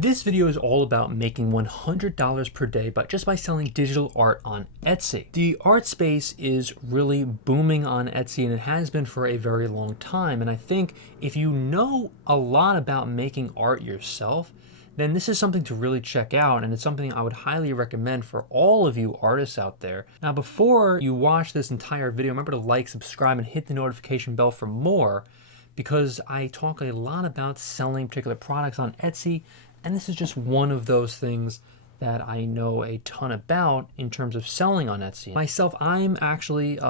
This video is all about making $100 per day just by selling digital art on Etsy. The art space is really booming on Etsy, and it has been for a very long time. And I think if you know a lot about making art yourself, then this is something to really check out, and it's something I would highly recommend for all of you artists out there. Now, before you watch this entire video, remember to like, subscribe, and hit the notification bell for more, because I talk a lot about selling particular products on Etsy. And this is just one of those things that I know a ton about in terms of selling on Etsy. Myself, I'm actually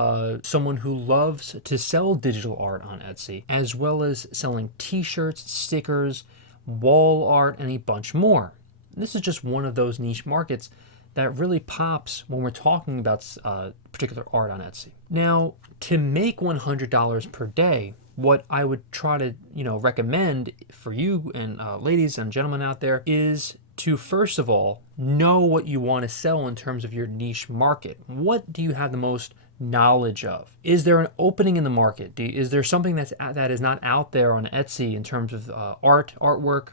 someone who loves to sell digital art on Etsy, as well as selling t-shirts, stickers, wall art, and a bunch more. This is just one of those niche markets that really pops when we're talking about particular art on Etsy. Now, to make $100 per day, what I would try to, recommend for you and ladies and gentlemen out there is to, first of all, know what you want to sell in terms of your niche market. What do you have the most knowledge of? Is there an opening in the market? Is there something that is not out there on Etsy in terms of artwork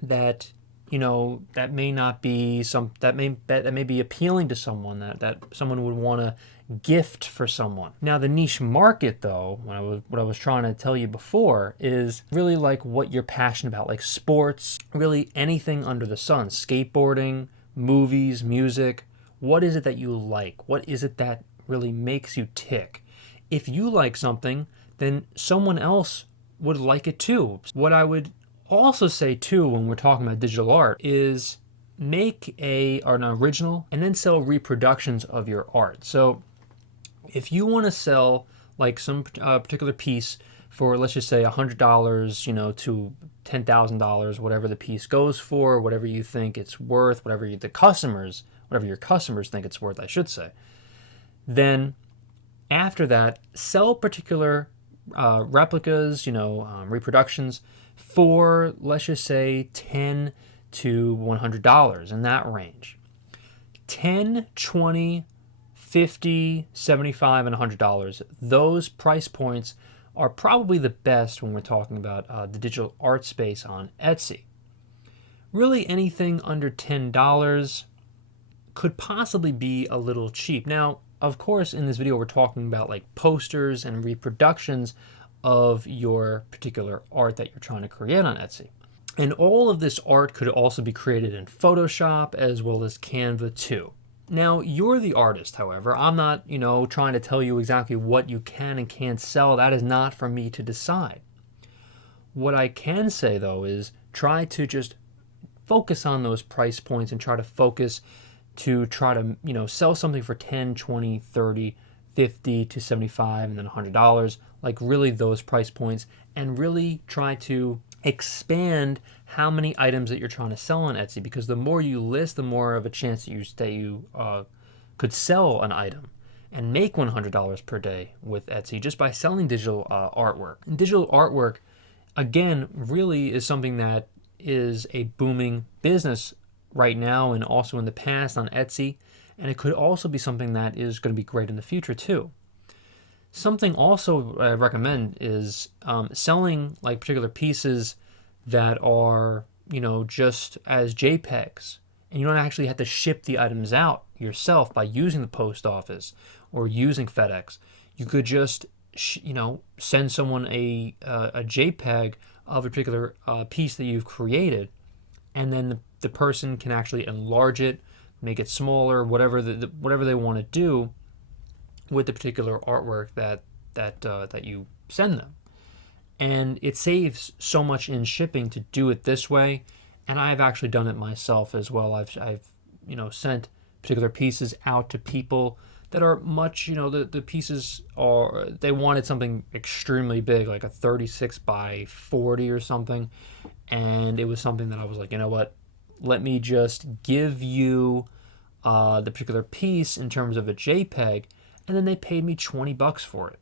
that that may not be that may be appealing to someone, that someone would want to gift for someone? Now, the niche market, though, what I was trying to tell you before, is really like what you're passionate about, like sports, really anything under the sun, skateboarding, movies, music. What is it that you like? What is it that really makes you tick? If you like something, then someone else would like it too. What I would also say too, when we're talking about digital art, is make an original and then sell reproductions of your art. So if you want to sell like some particular piece for, let's just say, $100, to $10,000, whatever the piece goes for, whatever you think it's worth, whatever your customers think it's worth, I should say, then after that, sell particular replicas, reproductions for, let's just say, $10 to $100 in that range. $10, $20, $50, $75, and $100. Those price points are probably the best when we're talking about the digital art space on Etsy. Really, anything under $10 could possibly be a little cheap. Now, of course, in this video, we're talking about like posters and reproductions of your particular art that you're trying to create on Etsy. And all of this art could also be created in Photoshop as well as Canva too. Now, you're the artist, however. I'm not, trying to tell you exactly what you can and can't sell. That is not for me to decide. What I can say, though, is try to just focus on those price points and try to sell something for 10, 20, 30, 50 to 75, and then $100, like really those price points, and really try to expand how many items that you're trying to sell on Etsy, because the more you list, the more of a chance that you could sell an item and make $100 per day with Etsy just by selling digital artwork. And digital artwork, again, really is something that is a booming business right now and also in the past on Etsy, and it could also be something that is going to be great in the future too. Something also I recommend is selling like particular pieces that are, just as JPEGs, and you don't actually have to ship the items out yourself by using the post office or using FedEx. You could just, send someone a JPEG of a particular piece that you've created, and then the person can actually enlarge it, make it smaller, whatever they want to do with the particular artwork that you send them. And it saves so much in shipping to do it this way. And I've actually done it myself as well. I've sent particular pieces out to people that are much, the pieces they wanted something extremely big, like a 36 by 40 or something. And it was something that I was like, you know what, let me just give you the particular piece in terms of a JPEG. And then they paid me $20 for it.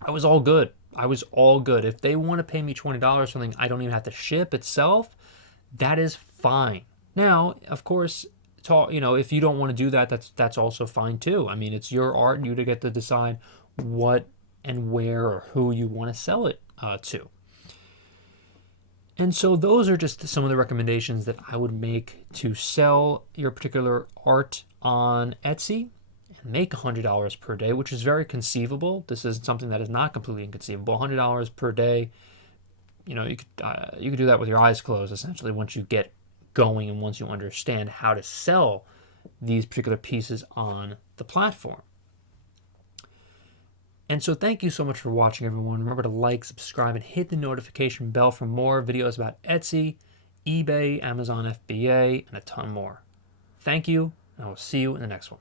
I was all good. If they want to pay me $20 for something I don't even have to ship itself, that is fine. Now, of course, if you don't want to do that, that's also fine too. I mean, it's your art, and you get to decide what and where or who you want to sell it to. And so those are just some of the recommendations that I would make to sell your particular art on Etsy and make $100 per day, which is very conceivable. This is something that is not completely inconceivable. $100 per day, you could do that with your eyes closed, essentially, once you get going and once you understand how to sell these particular pieces on the platform. And so thank you so much for watching, everyone. Remember to like, subscribe, and hit the notification bell for more videos about Etsy, eBay, Amazon FBA, and a ton more. Thank you, and I will see you in the next one.